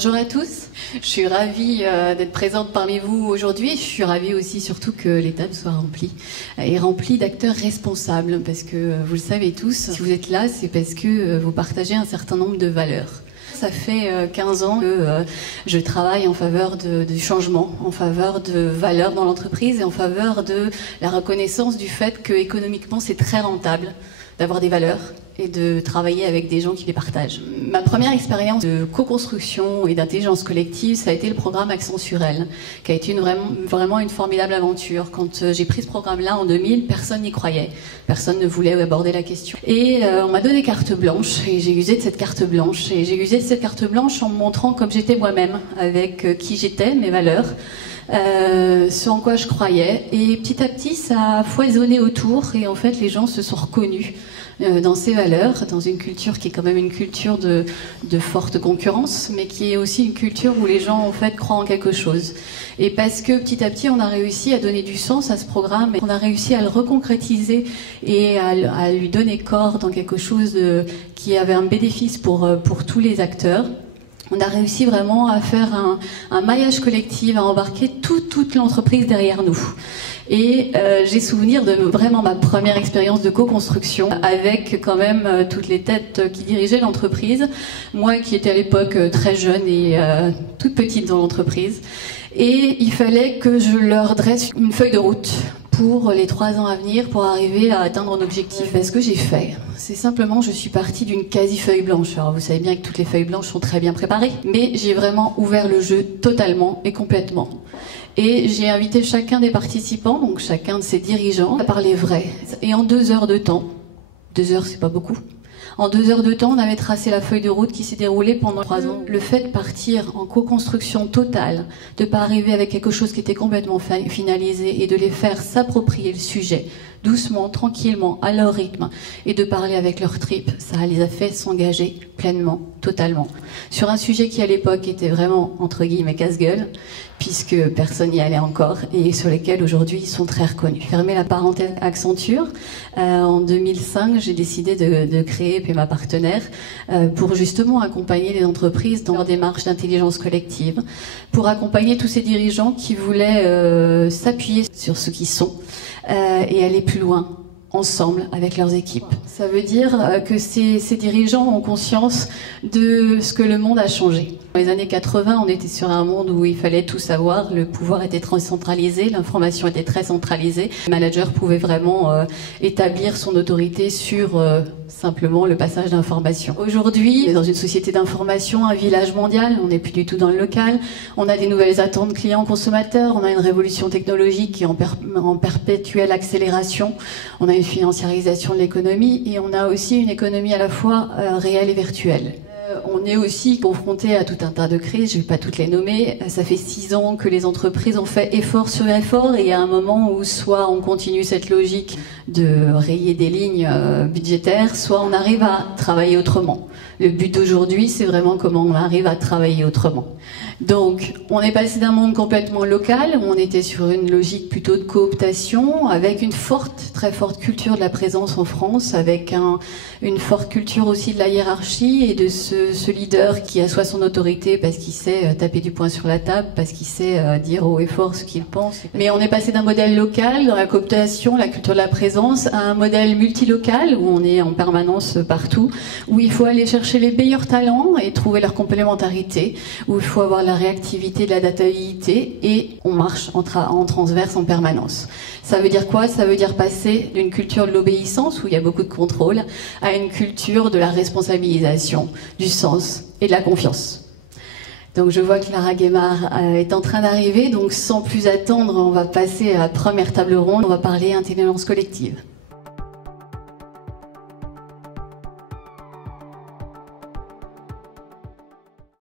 Bonjour à tous, je suis ravie d'être présente parmi vous aujourd'hui. Je suis ravie aussi surtout que les tables soient remplies et remplies d'acteurs responsables parce que vous le savez tous, si vous êtes là, c'est parce que vous partagez un certain nombre de valeurs. Ça fait 15 ans que je travaille en faveur du changement, en faveur de valeurs dans l'entreprise et en faveur de la reconnaissance du fait que économiquement c'est très rentable d'avoir des valeurs et de travailler avec des gens qui les partagent. Ma première expérience de co-construction et d'intelligence collective, ça a été le programme Accenturel, qui a été vraiment une formidable aventure. Quand j'ai pris ce programme-là en 2000, personne n'y croyait. Personne ne voulait aborder la question. Et on m'a donné carte blanche, et j'ai usé de cette carte blanche. Et j'ai usé de cette carte blanche en me montrant comme j'étais moi-même, avec qui j'étais, mes valeurs, ce en quoi je croyais. Et petit à petit, ça a foisonné autour, et en fait, les gens se sont reconnus dans ces valeurs, dans une culture qui est quand même une culture de forte concurrence, mais qui est aussi une culture où les gens en fait croient en quelque chose. Et parce que petit à petit on a réussi à donner du sens à ce programme, et on a réussi à le reconcrétiser et à lui donner corps dans quelque chose qui avait un bénéfice pour tous les acteurs. On a réussi vraiment à faire un maillage collectif, à embarquer toute l'entreprise derrière nous. Et j'ai souvenir de vraiment ma première expérience de co-construction avec quand même toutes les têtes qui dirigeaient l'entreprise. Moi qui étais à l'époque très jeune et toute petite dans l'entreprise. Et il fallait que je leur dresse une feuille de route pour les 3 ans à venir pour arriver à atteindre un objectif. Ce que j'ai fait, c'est simplement, je suis partie d'une quasi-feuille blanche. Alors vous savez bien que toutes les feuilles blanches sont très bien préparées, mais j'ai vraiment ouvert le jeu totalement et complètement. Et j'ai invité chacun des participants, donc chacun de ces dirigeants, à parler vrai. Et en 2 heures de temps, 2 heures c'est pas beaucoup, en 2 heures de temps, on avait tracé la feuille de route qui s'est déroulée pendant 3 ans. Le fait de partir en co-construction totale, de pas arriver avec quelque chose qui était complètement finalisé et de les faire s'approprier le sujet, doucement, tranquillement, à leur rythme, et de parler avec leur tripes, ça les a fait s'engager pleinement, totalement, sur un sujet qui à l'époque était vraiment, entre guillemets, casse-gueule, puisque personne n'y allait encore, et sur lesquels aujourd'hui ils sont très reconnus. Fermer la parenthèse Accenture, en 2005, j'ai décidé de créer PMA Partenaire pour justement accompagner les entreprises dans leur démarche d'intelligence collective, pour accompagner tous ces dirigeants qui voulaient s'appuyer sur ce qu'ils sont et aller plus loin ensemble avec leurs équipes. Ça veut dire que ces dirigeants ont conscience de ce que le monde a changé. Dans les années 80, on était sur un monde où il fallait tout savoir, le pouvoir était très centralisé, l'information était très centralisée. Le manager pouvait vraiment établir son autorité sur simplement le passage d'informations. Aujourd'hui, on est dans une société d'information, un village mondial, on n'est plus du tout dans le local, on a des nouvelles attentes clients-consommateurs, on a une révolution technologique qui est en perpétuelle accélération, on a une financiarisation de l'économie et on a aussi une économie à la fois réelle et virtuelle. On est aussi confronté à tout un tas de crises, je ne vais pas toutes les nommer. Ça fait 6 ans que les entreprises ont fait effort sur effort et il y a un moment où soit on continue cette logique de rayer des lignes budgétaires, soit on arrive à travailler autrement. Le but d'aujourd'hui, c'est vraiment comment on arrive à travailler autrement. Donc, on est passé d'un monde complètement local, où on était sur une logique plutôt de cooptation, avec une très forte culture de la présence en France, avec une forte culture aussi de la hiérarchie et de ce leader qui assoit son autorité parce qu'il sait taper du poing sur la table, parce qu'il sait dire haut et fort ce qu'il pense. Mais on est passé d'un modèle local, dans la cooptation, la culture de la présence, à un modèle multilocal, où on est en permanence partout, où il faut aller chercher les meilleurs talents et trouver leur complémentarité, où il faut avoir la réactivité, de l'adaptabilité, et on marche en transverse en permanence. Ça veut dire quoi? Ça veut dire passer d'une culture de l'obéissance, où il y a beaucoup de contrôle, à une culture de la responsabilisation, du sens et de la confiance. Donc je vois que Lara Guémard est en train d'arriver, donc sans plus attendre, on va passer à la première table ronde, on va parler intelligence collective.